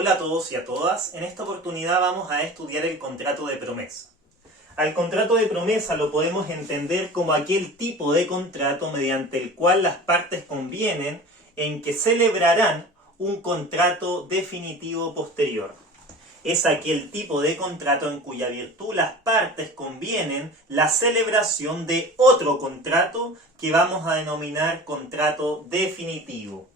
Hola a todos y a todas. En esta oportunidad vamos a estudiar el contrato de promesa. Al contrato de promesa lo podemos entender como aquel tipo de contrato mediante el cual las partes convienen en que celebrarán un contrato definitivo posterior. Es aquel tipo de contrato en cuya virtud las partes convienen la celebración de otro contrato que vamos a denominar contrato definitivo.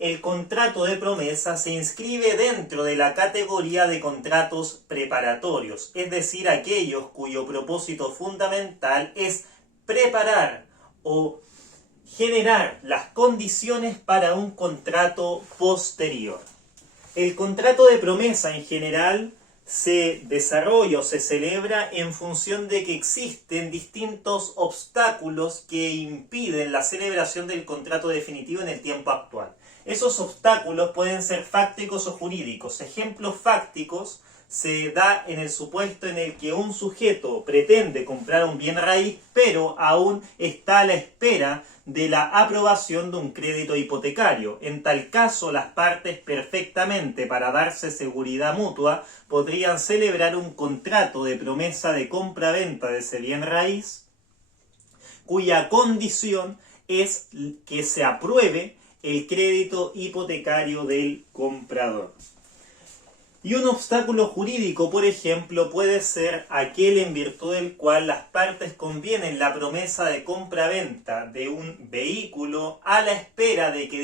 El contrato de promesa se inscribe dentro de la categoría de contratos preparatorios, es decir, aquellos cuyo propósito fundamental es preparar o generar las condiciones para un contrato posterior. El contrato de promesa en general se desarrolla o se celebra en función de que existen distintos obstáculos que impiden la celebración del contrato definitivo en el tiempo actual. Esos obstáculos pueden ser fácticos o jurídicos. Ejemplos fácticos se da en el supuesto en el que un sujeto pretende comprar un bien raíz, pero aún está a la espera de la aprobación de un crédito hipotecario. En tal caso, las partes perfectamente, para darse seguridad mutua, podrían celebrar un contrato de promesa de compra-venta de ese bien raíz, cuya condición es que se apruebe el crédito hipotecario del comprador. Y un obstáculo jurídico, por ejemplo, puede ser aquel en virtud del cual las partes convienen la promesa de compra-venta de un vehículo a la espera de que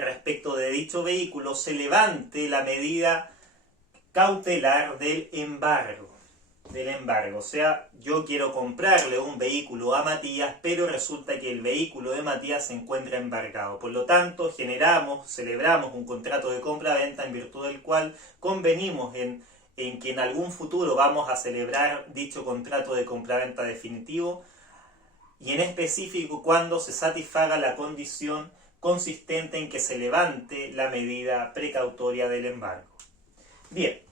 respecto de dicho vehículo se levante la medida cautelar del embargo. O sea, yo quiero comprarle un vehículo a Matías, pero resulta que el vehículo de Matías se encuentra embargado. Por lo tanto, celebramos un contrato de compra-venta en virtud del cual convenimos en que en algún futuro vamos a celebrar dicho contrato de compra-venta definitivo, y en específico cuando se satisfaga la condición consistente en que se levante la medida precautoria del embargo. Bien.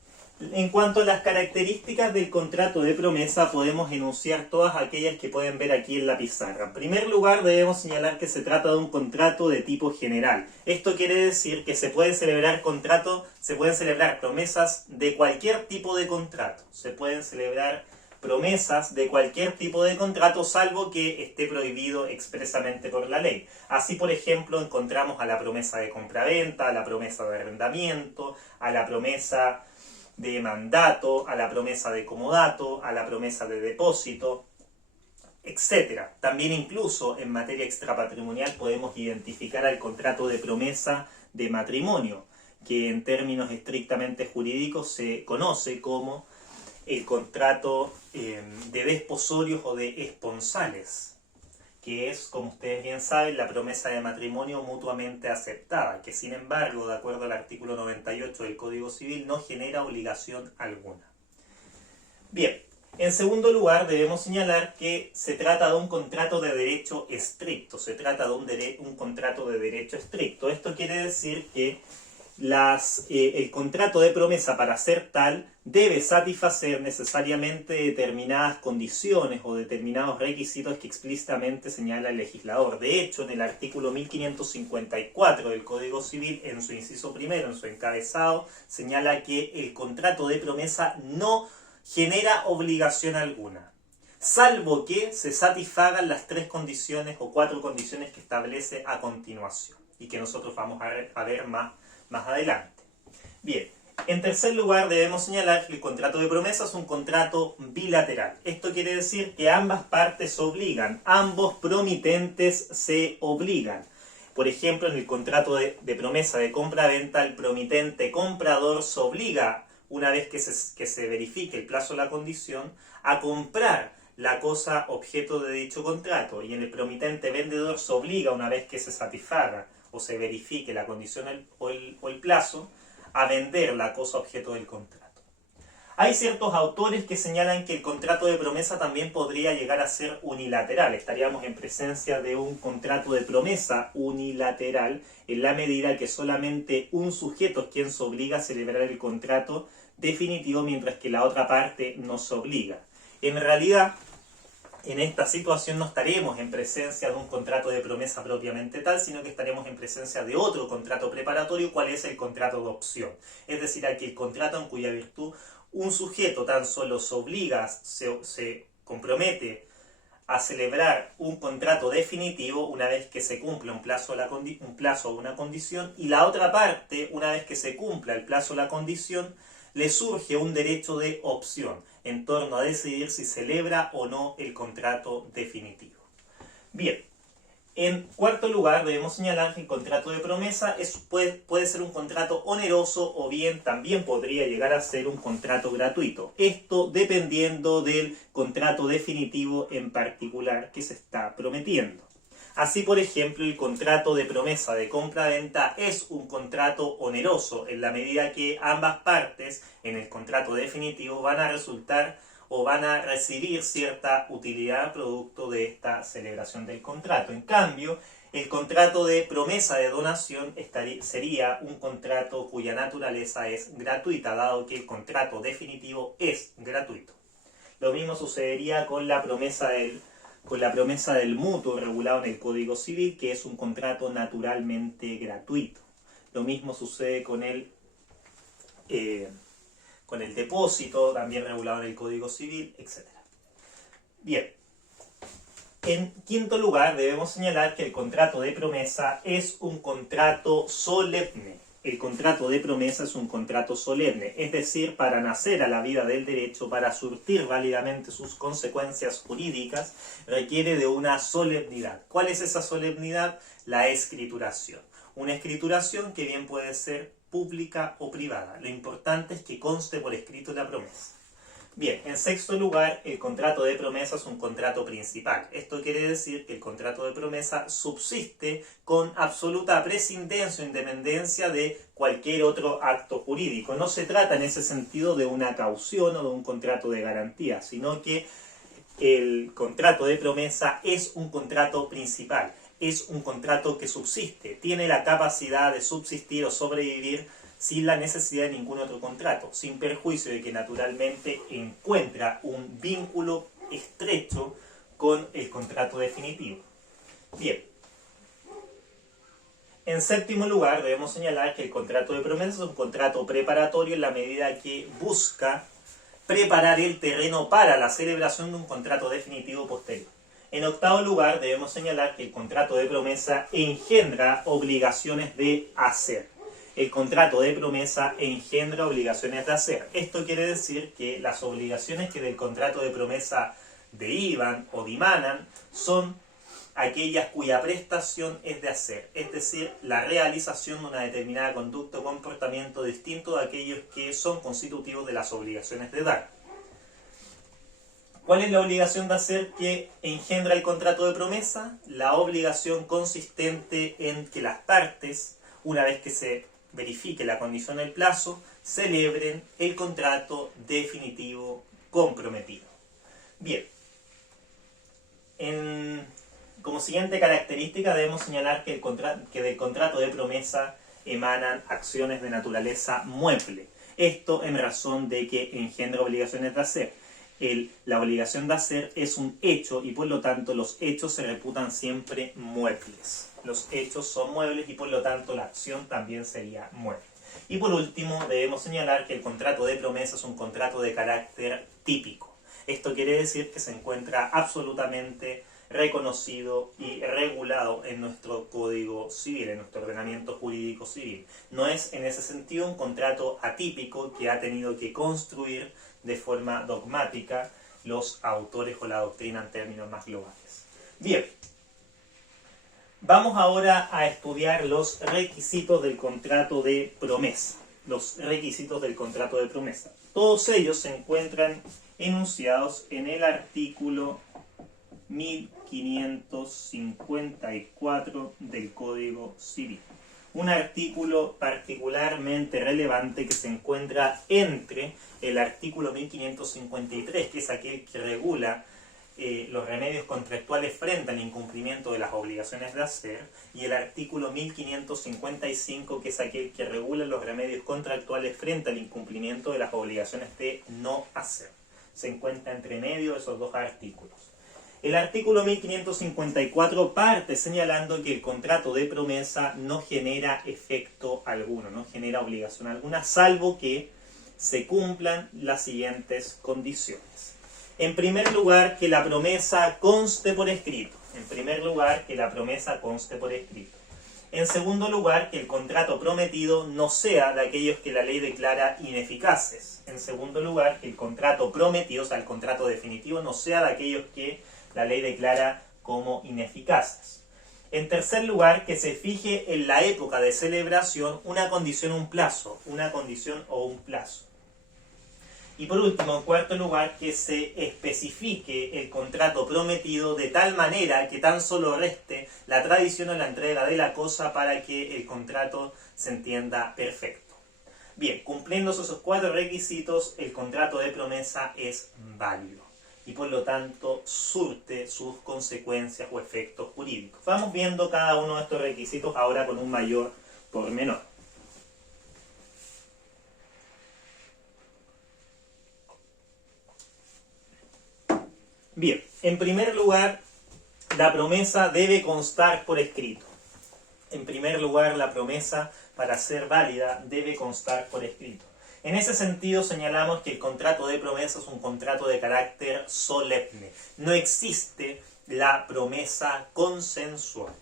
En cuanto a las características del contrato de promesa, podemos enunciar todas aquellas que pueden ver aquí en la pizarra. En primer lugar, debemos señalar que se trata de un contrato de tipo general. Esto quiere decir que se pueden celebrar promesas de cualquier tipo de contrato. Se pueden celebrar promesas de cualquier tipo de contrato, salvo que esté prohibido expresamente por la ley. Así, por ejemplo, encontramos a la promesa de compraventa, a la promesa de arrendamiento, a la promesa de mandato, a la promesa de comodato, a la promesa de depósito, etc. También incluso en materia extrapatrimonial podemos identificar al contrato de promesa de matrimonio, que en términos estrictamente jurídicos se conoce como el contrato de desposorios o de esponsales, que es, como ustedes bien saben, la promesa de matrimonio mutuamente aceptada, que sin embargo, de acuerdo al artículo 98 del Código Civil, no genera obligación alguna. Bien, en segundo lugar debemos señalar que se trata de un contrato de derecho estricto, un contrato de derecho estricto. Esto quiere decir que el contrato de promesa, para ser tal, debe satisfacer necesariamente determinadas condiciones o determinados requisitos que explícitamente señala el legislador. De hecho, en el artículo 1554 del Código Civil, en su inciso primero, en su encabezado, señala que el contrato de promesa no genera obligación alguna, salvo que se satisfagan las 3 condiciones o 4 condiciones que establece a continuación y que nosotros vamos a ver más adelante. Bien, en tercer lugar debemos señalar que el contrato de promesa es un contrato bilateral. Esto quiere decir que ambas partes se obligan, ambos promitentes se obligan. Por ejemplo, en el contrato de promesa de compra-venta, el promitente comprador se obliga, una vez que se verifique el plazo o la condición, a comprar la cosa objeto de dicho contrato, y en el promitente vendedor se obliga, una vez que se satisfaga o se verifique la condición o el plazo, a vender la cosa objeto del contrato. Hay ciertos autores que señalan que el contrato de promesa también podría llegar a ser unilateral. Estaríamos en presencia de un contrato de promesa unilateral en la medida que solamente un sujeto es quien se obliga a celebrar el contrato definitivo, mientras que la otra parte no se obliga. En realidad, En esta situación no estaremos en presencia de un contrato de promesa propiamente tal, sino que estaremos en presencia de otro contrato preparatorio, cual es el contrato de opción. Es decir, aquel contrato en cuya virtud un sujeto tan solo se obliga, se compromete a celebrar un contrato definitivo una vez que se cumpla un plazo o una condición, y la otra parte, una vez que se cumpla el plazo o la condición, le surge un derecho de opción en torno a decidir si celebra o no el contrato definitivo. Bien, en cuarto lugar debemos señalar que el contrato de promesa puede ser un contrato oneroso o bien también podría llegar a ser un contrato gratuito. Esto dependiendo del contrato definitivo en particular que se está prometiendo. Así, por ejemplo, el contrato de promesa de compra-venta es un contrato oneroso en la medida que ambas partes en el contrato definitivo van a resultar o van a recibir cierta utilidad producto de esta celebración del contrato. En cambio, el contrato de promesa de donación sería un contrato cuya naturaleza es gratuita, dado que el contrato definitivo es gratuito. Lo mismo sucedería con la promesa del mutuo regulado en el Código Civil, que es un contrato naturalmente gratuito. Lo mismo sucede con el depósito, también regulado en el Código Civil, etc. Bien, en quinto lugar debemos señalar que el contrato de promesa es un contrato solemne. El contrato de promesa es un contrato solemne, es decir, para nacer a la vida del derecho, para surtir válidamente sus consecuencias jurídicas, requiere de una solemnidad. ¿Cuál es esa solemnidad? La escrituración. Una escrituración que bien puede ser pública o privada. Lo importante es que conste por escrito la promesa. Bien, en sexto lugar, el contrato de promesa es un contrato principal. Esto quiere decir que el contrato de promesa subsiste con absoluta prescindencia o independencia de cualquier otro acto jurídico. No se trata en ese sentido de una caución o de un contrato de garantía, sino que el contrato de promesa es un contrato principal. Es un contrato que subsiste, tiene la capacidad de subsistir o sobrevivir sin la necesidad de ningún otro contrato, sin perjuicio de que naturalmente encuentra un vínculo estrecho con el contrato definitivo. Bien. En séptimo lugar, debemos señalar que el contrato de promesa es un contrato preparatorio en la medida que busca preparar el terreno para la celebración de un contrato definitivo posterior. En octavo lugar, debemos señalar que el contrato de promesa engendra obligaciones de hacer. El contrato de promesa engendra obligaciones de hacer. Esto quiere decir que las obligaciones que del contrato de promesa derivan o dimanan son aquellas cuya prestación es de hacer, es decir, la realización de una determinada conducta o comportamiento distinto de aquellos que son constitutivos de las obligaciones de dar. ¿Cuál es la obligación de hacer que engendra el contrato de promesa? La obligación consistente en que las partes, una vez que se verifique la condición del plazo, celebren el contrato definitivo comprometido. Bien, como siguiente característica debemos señalar que del contrato de promesa emanan acciones de naturaleza mueble. Esto en razón de que engendra obligaciones de hacer. La obligación de hacer es un hecho y por lo tanto los hechos se reputan siempre muebles. Los hechos son muebles y por lo tanto la acción también sería mueble. Y por último debemos señalar que el contrato de promesa es un contrato de carácter típico. Esto quiere decir que se encuentra absolutamente reconocido y regulado en nuestro Código Civil, en nuestro ordenamiento jurídico civil. No es en ese sentido un contrato atípico que ha tenido que construir de forma dogmática los autores o la doctrina en términos más globales. Bien, vamos ahora a estudiar los requisitos del contrato de promesa. Los requisitos del contrato de promesa. Todos ellos se encuentran enunciados en el artículo 1554 del Código Civil. Un artículo particularmente relevante que se encuentra entre el artículo 1553, que es aquel que regula los remedios contractuales frente al incumplimiento de las obligaciones de hacer, y el artículo 1555, que es aquel que regula los remedios contractuales frente al incumplimiento de las obligaciones de no hacer. Se encuentra entre medio de esos dos artículos. El artículo 1554 parte señalando que el contrato de promesa no genera efecto alguno, no genera obligación alguna, salvo que se cumplan las siguientes condiciones. En primer lugar, que la promesa conste por escrito. En primer lugar, que la promesa conste por escrito. En segundo lugar, que el contrato prometido no sea de aquellos que la ley declara ineficaces. En segundo lugar, que el contrato prometido, o sea, el contrato definitivo, no sea de aquellos que la ley declara como ineficaces. En tercer lugar, que se fije en la época de celebración una condición o un plazo. Una condición o un plazo. Y por último, en cuarto lugar, que se especifique el contrato prometido de tal manera que tan solo reste la tradición o la entrega de la cosa para que el contrato se entienda perfecto. Bien, cumpliendo esos 4 requisitos, el contrato de promesa es válido y por lo tanto surte sus consecuencias o efectos jurídicos. Vamos viendo cada uno de estos requisitos ahora con un mayor pormenor. Bien, en primer lugar, la promesa debe constar por escrito. En primer lugar, la promesa, para ser válida, debe constar por escrito. En ese sentido, señalamos que el contrato de promesa es un contrato de carácter solemne. No existe la promesa consensual.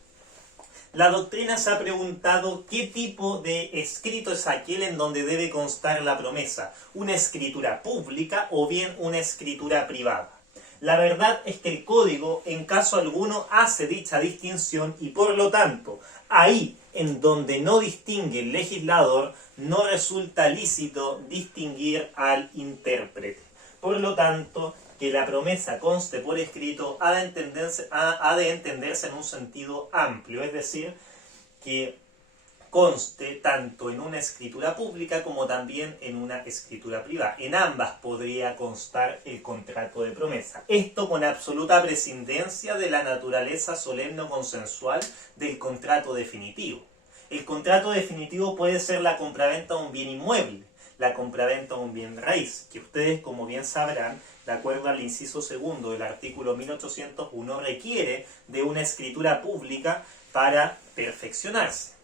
La doctrina se ha preguntado qué tipo de escrito es aquel en donde debe constar la promesa, una escritura pública o bien una escritura privada. La verdad es que el código en caso alguno hace dicha distinción y por lo tanto, ahí en donde no distingue el legislador, no resulta lícito distinguir al intérprete. Por lo tanto, que la promesa conste por escrito ha de entenderse en un sentido amplio, es decir, que conste tanto en una escritura pública como también en una escritura privada. En ambas podría constar el contrato de promesa. Esto con absoluta prescindencia de la naturaleza solemne o consensual del contrato definitivo. El contrato definitivo puede ser la compraventa de un bien inmueble, la compraventa de un bien raíz, que ustedes, como bien sabrán, de acuerdo al inciso segundo del artículo 1801, requiere de una escritura pública para perfeccionarse,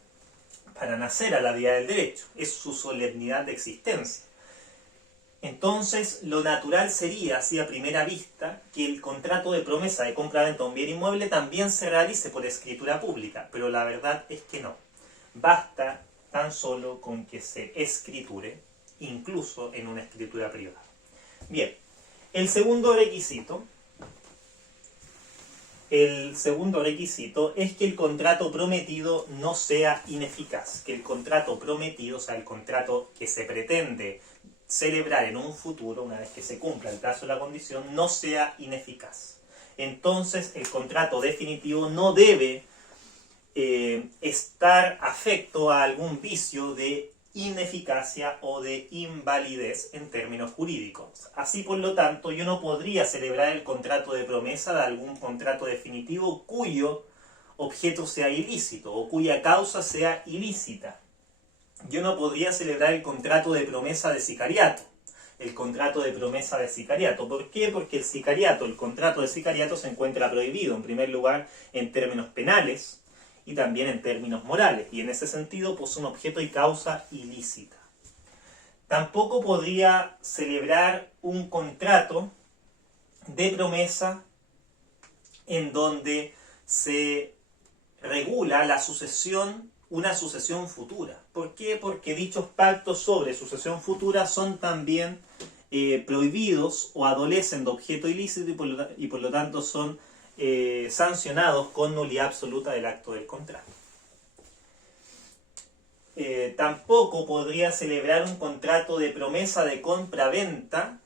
para nacer a la vía del derecho. Es su solemnidad de existencia. Entonces, lo natural sería, así a primera vista, que el contrato de promesa de compra-venta de un bien inmueble también se realice por escritura pública, pero la verdad es que no. Basta tan solo con que se escriture, incluso en una escritura privada. Bien, el segundo requisito es que el contrato prometido no sea ineficaz, que el contrato prometido, o sea, el contrato que se pretende celebrar en un futuro, una vez que se cumpla el plazo de la condición, no sea ineficaz. Entonces, el contrato definitivo no debe estar afecto a algún vicio de ineficacia o de invalidez en términos jurídicos. Así, por lo tanto, yo no podría celebrar el contrato de promesa de algún contrato definitivo cuyo objeto sea ilícito o cuya causa sea ilícita. Yo no podría celebrar el contrato de promesa de sicariato. El contrato de promesa de sicariato. ¿Por qué? Porque el contrato de sicariato se encuentra prohibido, en primer lugar, en términos penales, y también en términos morales, y en ese sentido posee un objeto y causa ilícita. Tampoco podría celebrar un contrato de promesa en donde se regula la sucesión, una sucesión futura. ¿Por qué? Porque dichos pactos sobre sucesión futura son también prohibidos o adolecen de objeto ilícito y por lo tanto son sancionados con nulidad absoluta del acto del contrato. Tampoco podría celebrar un contrato de promesa de compra-venta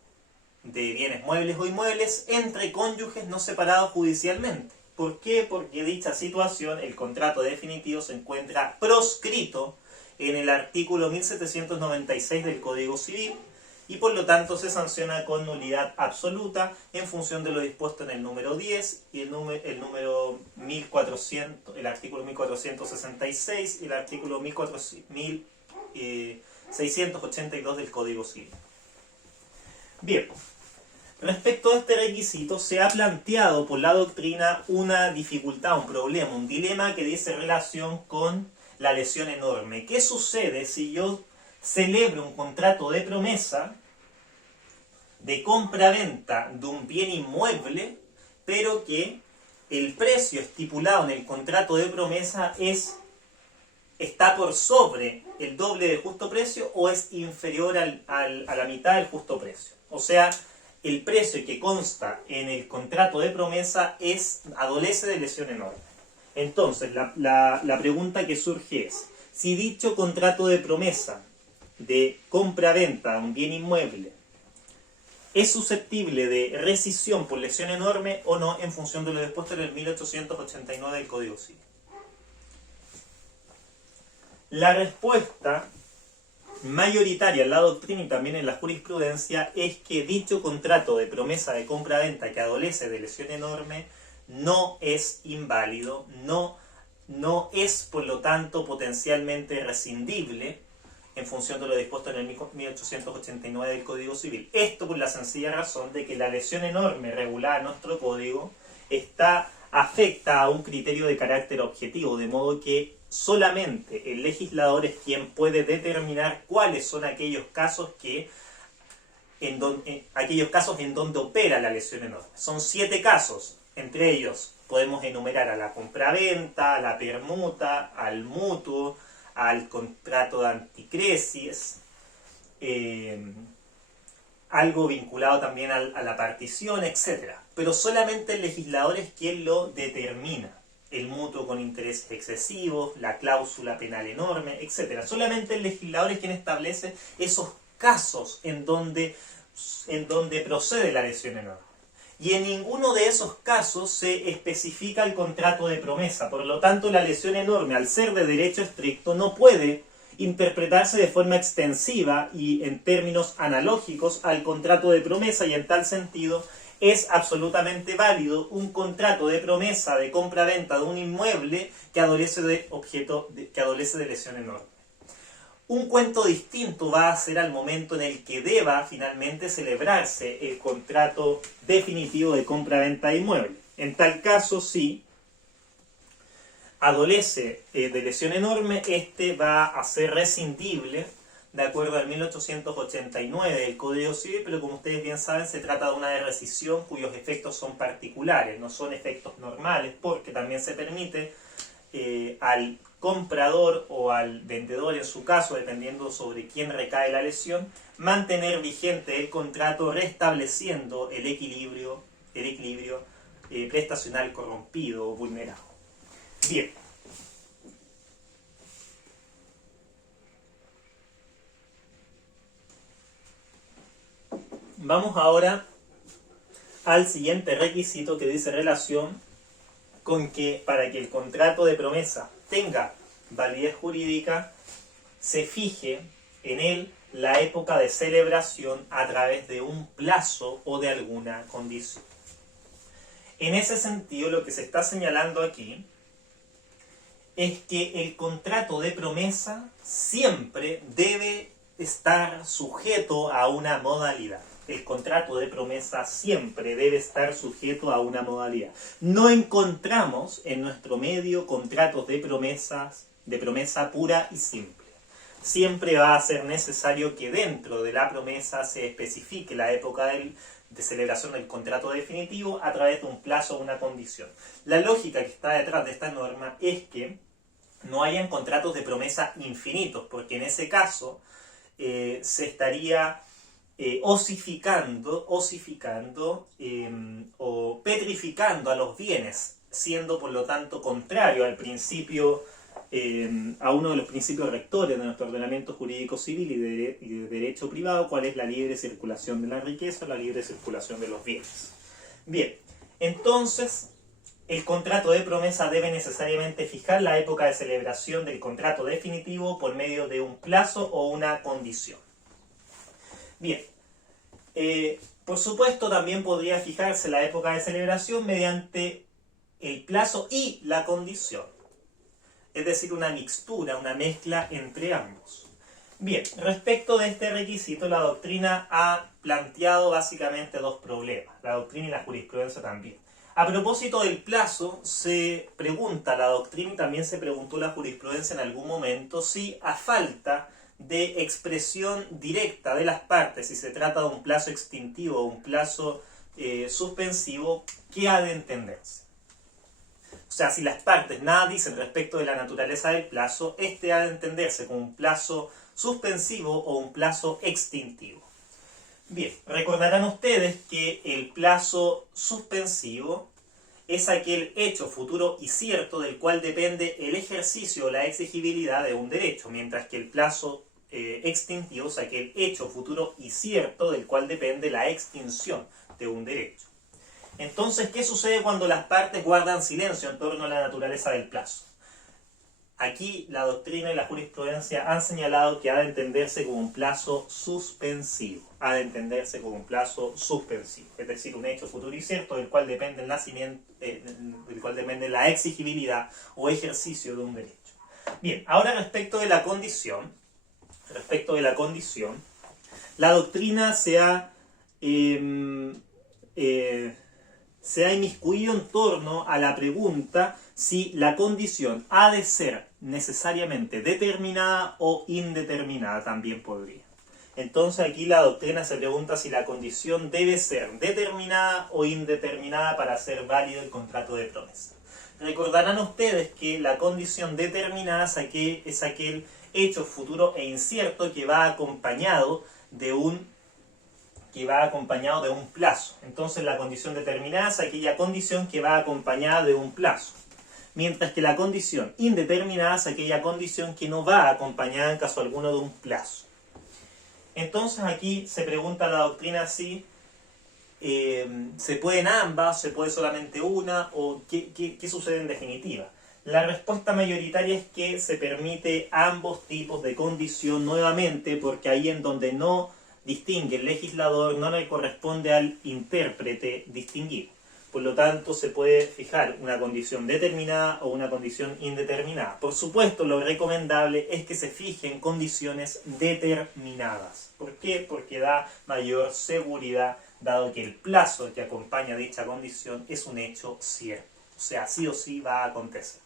de bienes muebles o inmuebles entre cónyuges no separados judicialmente. ¿Por qué? Porque dicha situación, el contrato definitivo, se encuentra proscrito en el artículo 1796 del Código Civil, y por lo tanto se sanciona con nulidad absoluta en función de lo dispuesto en el número 10 y el número 1400, el artículo 1466 y el artículo 1682 del Código Civil. Bien, Respecto a este requisito, se ha planteado por la doctrina una dificultad, un problema, un dilema que dice relación con la lesión enorme. ¿Qué sucede si yo celebro un contrato de promesa de compra-venta de un bien inmueble, pero que el precio estipulado en el contrato de promesa está por sobre el doble del justo precio o es inferior a la mitad del justo precio? O sea, el precio que consta en el contrato de promesa adolece de lesión enorme. Entonces, la pregunta que surge es, si dicho contrato de promesa de compra-venta de un bien inmueble es susceptible de rescisión por lesión enorme o no en función de lo dispuesto en el 1889 del Código Civil. La respuesta mayoritaria en la doctrina y también en la jurisprudencia es que dicho contrato de promesa de compra-venta que adolece de lesión enorme no es inválido, no es por lo tanto potencialmente rescindible en función de lo dispuesto en el 1889 del Código Civil. Esto por la sencilla razón de que la lesión enorme regulada en nuestro código afecta a un criterio de carácter objetivo, de modo que solamente el legislador es quien puede determinar cuáles son aquellos casos en donde opera la lesión enorme. Son 7 casos, entre ellos podemos enumerar a la compraventa, a la permuta, al mutuo, al contrato de anticresis, algo vinculado también a la partición, etc. Pero solamente el legislador es quien lo determina. El mutuo con intereses excesivos, la cláusula penal enorme, etc. Solamente el legislador es quien establece esos casos en donde procede la lesión enorme. Y en ninguno de esos casos se especifica el contrato de promesa. Por lo tanto, la lesión enorme, al ser de derecho estricto, no puede interpretarse de forma extensiva y en términos analógicos al contrato de promesa, y en tal sentido es absolutamente válido un contrato de promesa de compra-venta de un inmueble que adolece de lesión enorme. Un cuento distinto va a ser al momento en el que deba finalmente celebrarse el contrato definitivo de compra-venta de inmueble. En tal caso, si adolece de lesión enorme, este va a ser rescindible de acuerdo al 1889 del Código Civil, pero como ustedes bien saben, se trata de una rescisión cuyos efectos son particulares, no son efectos normales, porque también se permite al comprador o al vendedor, en su caso, dependiendo sobre quién recae la lesión, mantener vigente el contrato restableciendo el equilibrio prestacional corrompido o vulnerado. Bien. Vamos ahora al siguiente requisito que dice relación con que para que el contrato de promesa tenga validez jurídica, se fije en él la época de celebración a través de un plazo o de alguna condición. En ese sentido, lo que se está señalando aquí es que el contrato de promesa siempre debe estar sujeto a una modalidad. El contrato de promesa siempre debe estar sujeto a una modalidad. No encontramos en nuestro medio contratos de promesa pura y simple. Siempre va a ser necesario que dentro de la promesa se especifique la época de celebración del contrato definitivo a través de un plazo o una condición. La lógica que está detrás de esta norma es que no hayan contratos de promesa infinitos, porque en ese caso se estaría osificando o petrificando a los bienes, siendo por lo tanto contrario al principio, a uno de los principios rectores de nuestro ordenamiento jurídico civil y de derecho privado, cuál es la libre circulación de la riqueza, la libre circulación de los bienes. Bien, entonces el contrato de promesa debe necesariamente fijar la época de celebración del contrato definitivo por medio de un plazo o una condición. Bien, por supuesto también podría fijarse la época de celebración mediante el plazo y la condición. Es decir, una mixtura, una mezcla entre ambos. Bien, respecto de este requisito, la doctrina ha planteado básicamente dos problemas. La doctrina y la jurisprudencia también. A propósito del plazo, se pregunta la doctrina y también se preguntó la jurisprudencia en algún momento si a falta de expresión directa de las partes, si se trata de un plazo extintivo o un plazo suspensivo, ¿qué ha de entenderse? O sea, si las partes nada dicen respecto de la naturaleza del plazo, este ha de entenderse como un plazo suspensivo o un plazo extintivo. Bien, recordarán ustedes que el plazo suspensivo es aquel hecho futuro y cierto del cual depende el ejercicio o la exigibilidad de un derecho, mientras que el plazo extintivo es aquel hecho futuro y cierto del cual depende la extinción de un derecho. Entonces, ¿qué sucede cuando las partes guardan silencio en torno a la naturaleza del plazo? Aquí la doctrina y la jurisprudencia han señalado que ha de entenderse como un plazo suspensivo. Ha de entenderse como un plazo suspensivo, es decir, un hecho futuro y cierto del cual depende el nacimiento, del cual depende la exigibilidad o ejercicio de un derecho. Bien, ahora respecto de la condición, la doctrina se ha inmiscuido en torno a la pregunta si la condición ha de ser necesariamente determinada o indeterminada, también podría. Entonces aquí la doctrina se pregunta si la condición debe ser determinada o indeterminada para ser válido el contrato de promesa. Recordarán ustedes que la condición determinada es aquel hecho futuro e incierto que va acompañado de un plazo. Entonces la condición determinada es aquella condición que va acompañada de un plazo. Mientras que la condición indeterminada es aquella condición que no va acompañada en caso alguno de un plazo. Entonces aquí se pregunta la doctrina si se pueden ambas, se puede solamente una, o qué sucede en definitiva. La respuesta mayoritaria es que se permite ambos tipos de condición nuevamente, porque ahí en donde no distingue el legislador, no le corresponde al intérprete distinguir. Por lo tanto, se puede fijar una condición determinada o una condición indeterminada. Por supuesto, lo recomendable es que se fijen condiciones determinadas. ¿Por qué? Porque da mayor seguridad, dado que el plazo que acompaña dicha condición es un hecho cierto. O sea, sí o sí va a acontecer.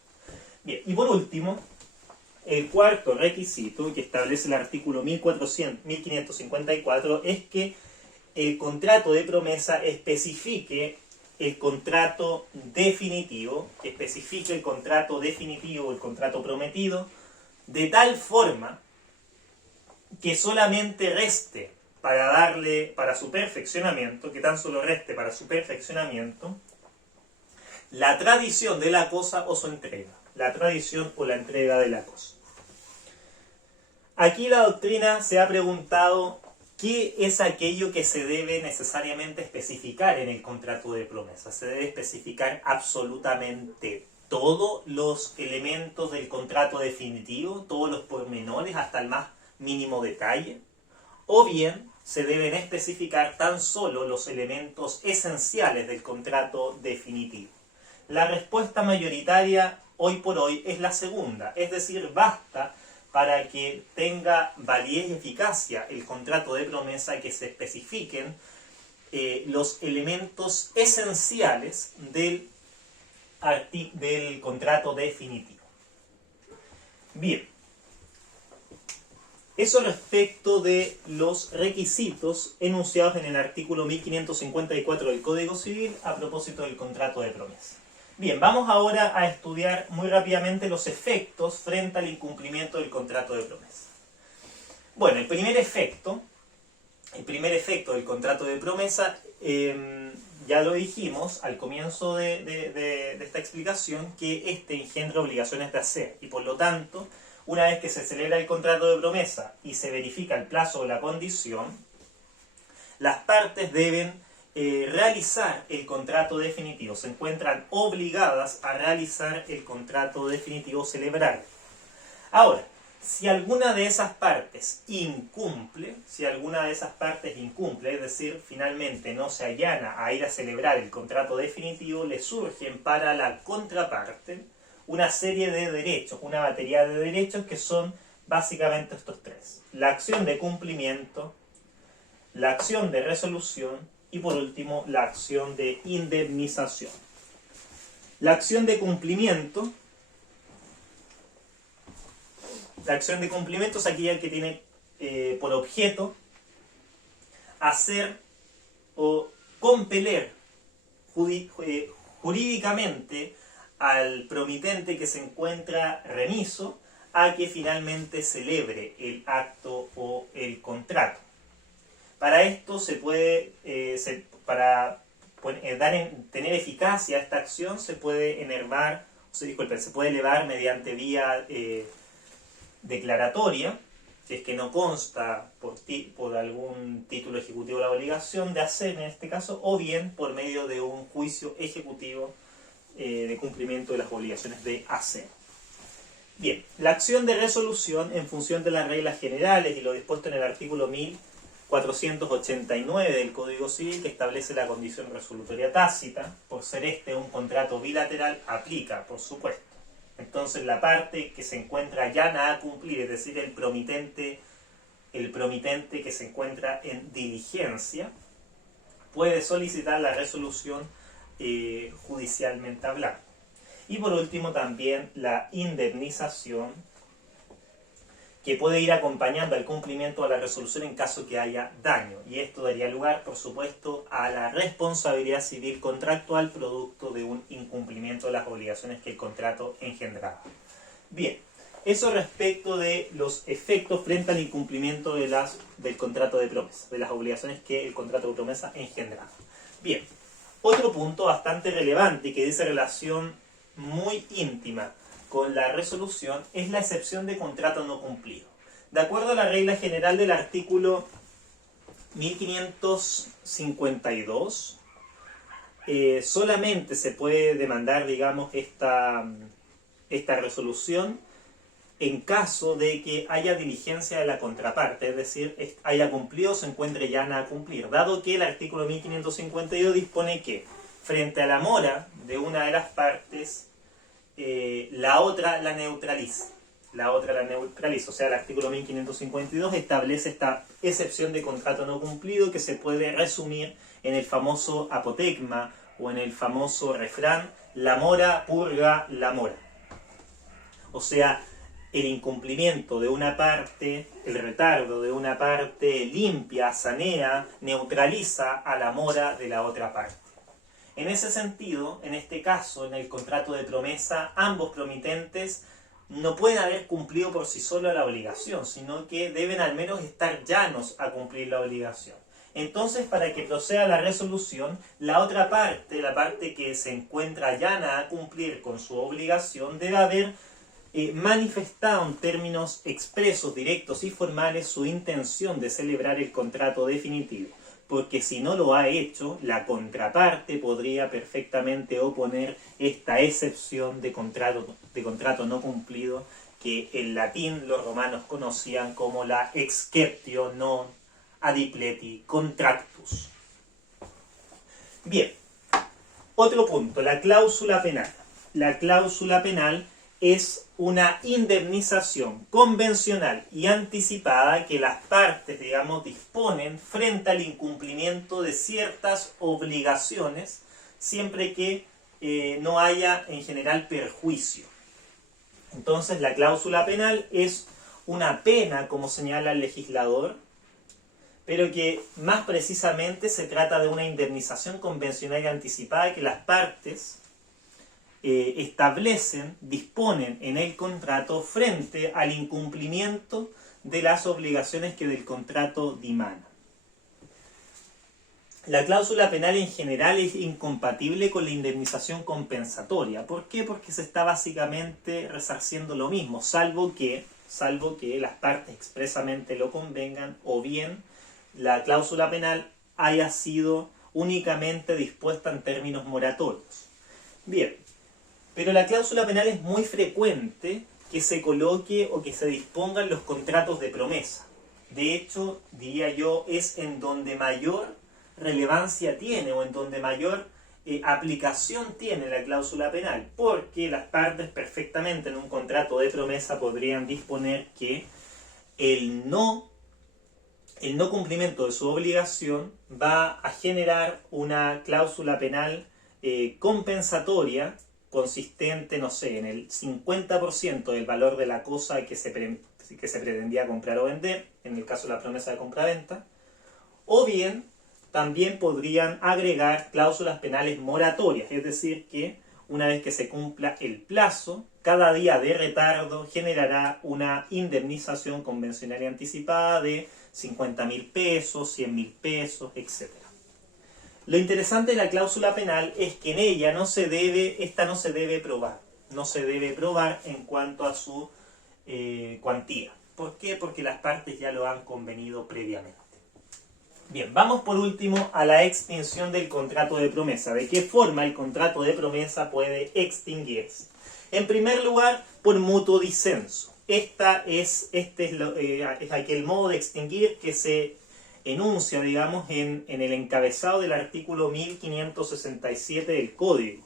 Bien, y por último, el cuarto requisito que establece el artículo 1554 es que el contrato de promesa especifique el contrato definitivo, el contrato prometido, de tal forma que solamente reste para su perfeccionamiento, que tan solo reste para su perfeccionamiento, la tradición de la cosa o su entrega. La tradición o la entrega de la cosa. Aquí la doctrina se ha preguntado qué es aquello que se debe necesariamente especificar en el contrato de promesa. ¿Se debe especificar absolutamente todos los elementos del contrato definitivo, todos los pormenores hasta el más mínimo detalle? ¿O bien se deben especificar tan solo los elementos esenciales del contrato definitivo? La respuesta mayoritaria hoy por hoy es la segunda, es decir, basta para que tenga validez y eficacia el contrato de promesa que se especifiquen los elementos esenciales del contrato definitivo. Bien, eso respecto de los requisitos enunciados en el artículo 1554 del Código Civil a propósito del contrato de promesa. Bien, vamos ahora a estudiar muy rápidamente los efectos frente al incumplimiento del contrato de promesa. Bueno, el primer efecto del contrato de promesa, ya lo dijimos al comienzo de esta explicación, que este engendra obligaciones de hacer y por lo tanto, una vez que se celebra el contrato de promesa y se verifica el plazo o la condición, las partes deben realizar el contrato definitivo, se encuentran obligadas a realizar el contrato definitivo celebrado. Ahora, si alguna de esas partes incumple, es decir, finalmente no se allana a ir a celebrar el contrato definitivo, le surgen para la contraparte una serie de derechos, una batería de derechos que son básicamente estos tres: la acción de cumplimiento, la acción de resolución y por último la acción de indemnización. La acción de cumplimiento es aquella que tiene por objeto hacer o compeler jurídicamente al promitente que se encuentra remiso a que finalmente celebre el acto o el contrato. Para esto se puede, tener eficacia a esta acción, se puede elevar mediante vía declaratoria, si es que no consta por algún título ejecutivo la obligación de hacer en este caso, o bien por medio de un juicio ejecutivo de cumplimiento de las obligaciones de hacer. Bien, la acción de resolución, en función de las reglas generales y lo dispuesto en el artículo 1489 del Código Civil, que establece la condición resolutoria tácita, por ser este un contrato bilateral, aplica, por supuesto. Entonces la parte que se encuentra llana a cumplir, es decir, el promitente que se encuentra en diligencia, puede solicitar la resolución judicialmente hablando. Y por último también la indemnización, que puede ir acompañando al cumplimiento de la resolución en caso que haya daño. Y esto daría lugar, por supuesto, a la responsabilidad civil contractual producto de un incumplimiento de las obligaciones que el contrato engendraba. Bien, eso respecto de los efectos frente al incumplimiento del contrato de promesa, de las obligaciones que el contrato de promesa engendraba. Bien, otro punto bastante relevante y que dice relación muy íntima con la resolución es la excepción de contrato no cumplido. De acuerdo a la regla general del artículo 1552, solamente se puede demandar, digamos, esta resolución en caso de que haya diligencia de la contraparte, es decir, haya cumplido o se encuentre llana a cumplir, dado que el artículo 1552 dispone que frente a la mora de una de las partes, la otra la neutraliza. O sea, el artículo 1552 establece esta excepción de contrato no cumplido que se puede resumir en el famoso apotegma o en el famoso refrán: la mora purga la mora. O sea, el incumplimiento de una parte, el retardo de una parte limpia, sanea, neutraliza a la mora de la otra parte. En ese sentido, en este caso, en el contrato de promesa, ambos promitentes no pueden haber cumplido por sí solos la obligación, sino que deben al menos estar llanos a cumplir la obligación. Entonces, para que proceda la resolución, la otra parte, la parte que se encuentra llana a cumplir con su obligación, debe haber manifestado en términos expresos, directos y formales su intención de celebrar el contrato definitivo. Porque si no lo ha hecho, la contraparte podría perfectamente oponer esta excepción de contrato no cumplido, que en latín los romanos conocían como la exceptio non adipleti contractus. Bien, otro punto, la cláusula penal. La cláusula penal es una indemnización convencional y anticipada que las partes, digamos, disponen frente al incumplimiento de ciertas obligaciones, siempre que no haya en general perjuicio. Entonces, la cláusula penal es una pena, como señala el legislador, pero que más precisamente se trata de una indemnización convencional y anticipada que las partes disponen en el contrato frente al incumplimiento de las obligaciones que del contrato dimanan. La cláusula penal en general es incompatible con la indemnización compensatoria. ¿Por qué? Porque se está básicamente resarciendo lo mismo, salvo que las partes expresamente lo convengan, o bien la cláusula penal haya sido únicamente dispuesta en términos moratorios. Bien, pero la cláusula penal es muy frecuente que se coloque o que se disponga en los contratos de promesa. De hecho, diría yo, es en donde mayor relevancia tiene o en donde mayor aplicación tiene la cláusula penal, porque las partes perfectamente en un contrato de promesa podrían disponer que el no cumplimiento de su obligación va a generar una cláusula penal compensatoria consistente, no sé, en el 50% del valor de la cosa que se pretendía comprar o vender, en el caso de la promesa de compra-venta, o bien también podrían agregar cláusulas penales moratorias, es decir, que una vez que se cumpla el plazo, cada día de retardo generará una indemnización convencional y anticipada de 50.000 pesos, 100.000 pesos, etc. Lo interesante de la cláusula penal es que en ella no se debe probar. No se debe probar en cuanto a su cuantía. ¿Por qué? Porque las partes ya lo han convenido previamente. Bien, vamos por último a la extinción del contrato de promesa. ¿De qué forma el contrato de promesa puede extinguirse? En primer lugar, por mutuo disenso. Este es aquel modo de extinguir que se enuncia, digamos, en el encabezado del artículo 1567 del Código,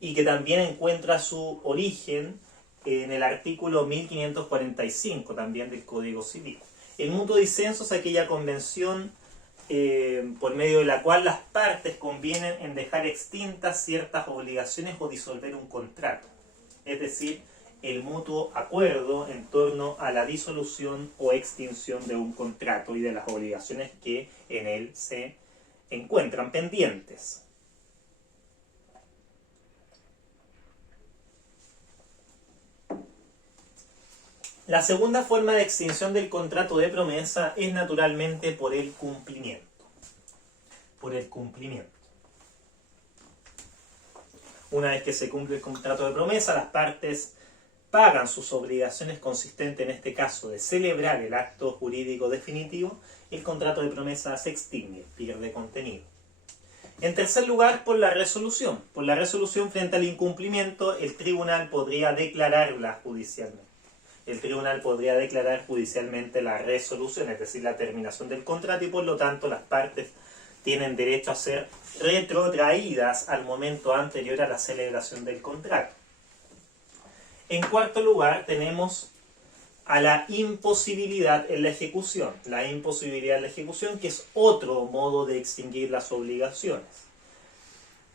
y que también encuentra su origen en el artículo 1545 también del Código Civil. El mutuo disenso es aquella convención por medio de la cual las partes convienen en dejar extintas ciertas obligaciones o disolver un contrato. Es decir, el mutuo acuerdo en torno a la disolución o extinción de un contrato y de las obligaciones que en él se encuentran pendientes. La segunda forma de extinción del contrato de promesa es naturalmente por el cumplimiento. Por el cumplimiento. Una vez que se cumple el contrato de promesa, las partes pagan sus obligaciones consistentes en este caso de celebrar el acto jurídico definitivo, y el contrato de promesa se extingue, pierde contenido. En tercer lugar, por la resolución. Por la resolución frente al incumplimiento, el tribunal podría declararla judicialmente. El tribunal podría declarar judicialmente la resolución, es decir, la terminación del contrato, y por lo tanto las partes tienen derecho a ser retrotraídas al momento anterior a la celebración del contrato. En cuarto lugar, tenemos a la imposibilidad en la ejecución. La imposibilidad en la ejecución, que es otro modo de extinguir las obligaciones.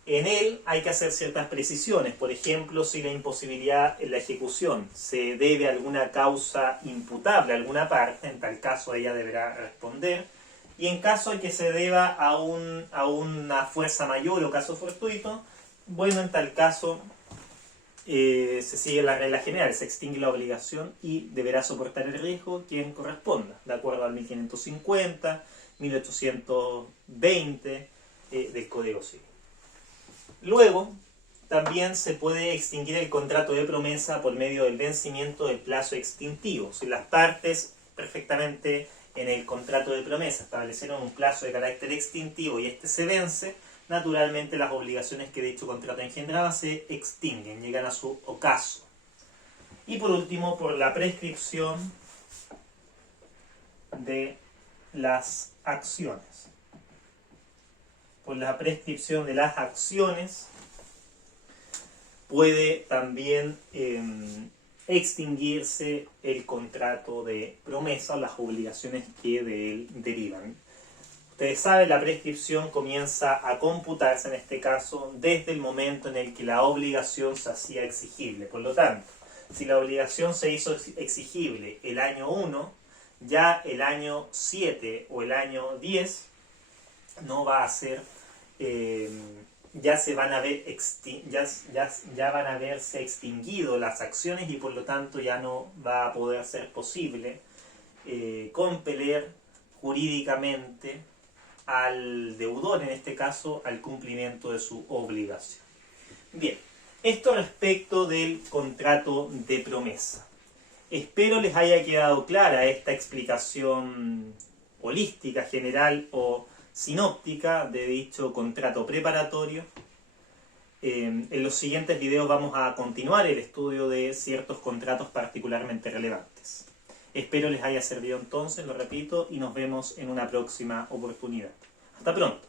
En él hay que hacer ciertas precisiones. Por ejemplo, si la imposibilidad en la ejecución se debe a alguna causa imputable a alguna parte, en tal caso ella deberá responder. Y en caso de que se deba a una fuerza mayor o caso fortuito, bueno, en tal caso se sigue la regla general, se extingue la obligación y deberá soportar el riesgo quien corresponda, de acuerdo al 1550, 1820 del Código Civil. Luego, también se puede extinguir el contrato de promesa por medio del vencimiento del plazo extintivo. Si las partes perfectamente en el contrato de promesa establecieron un plazo de carácter extintivo y este se vence, naturalmente las obligaciones que dicho contrato engendraba se extinguen, llegan a su ocaso. Y por último, por la prescripción de las acciones. Por la prescripción de las acciones puede también extinguirse el contrato de promesa o las obligaciones que de él derivan. Ustedes saben, la prescripción comienza a computarse en este caso desde el momento en el que la obligación se hacía exigible. Por lo tanto, si la obligación se hizo exigible el año 1, ya el año 7 o el año 10 no va a ser, ya van a haberse extinguido las acciones y por lo tanto ya no va a poder ser posible compeler jurídicamente al deudor, en este caso, al cumplimiento de su obligación. Bien, esto respecto del contrato de promesa. Espero les haya quedado clara esta explicación holística, general o sinóptica de dicho contrato preparatorio. En los siguientes videos vamos a continuar el estudio de ciertos contratos particularmente relevantes. Espero les haya servido entonces, lo repito, y nos vemos en una próxima oportunidad. Hasta pronto.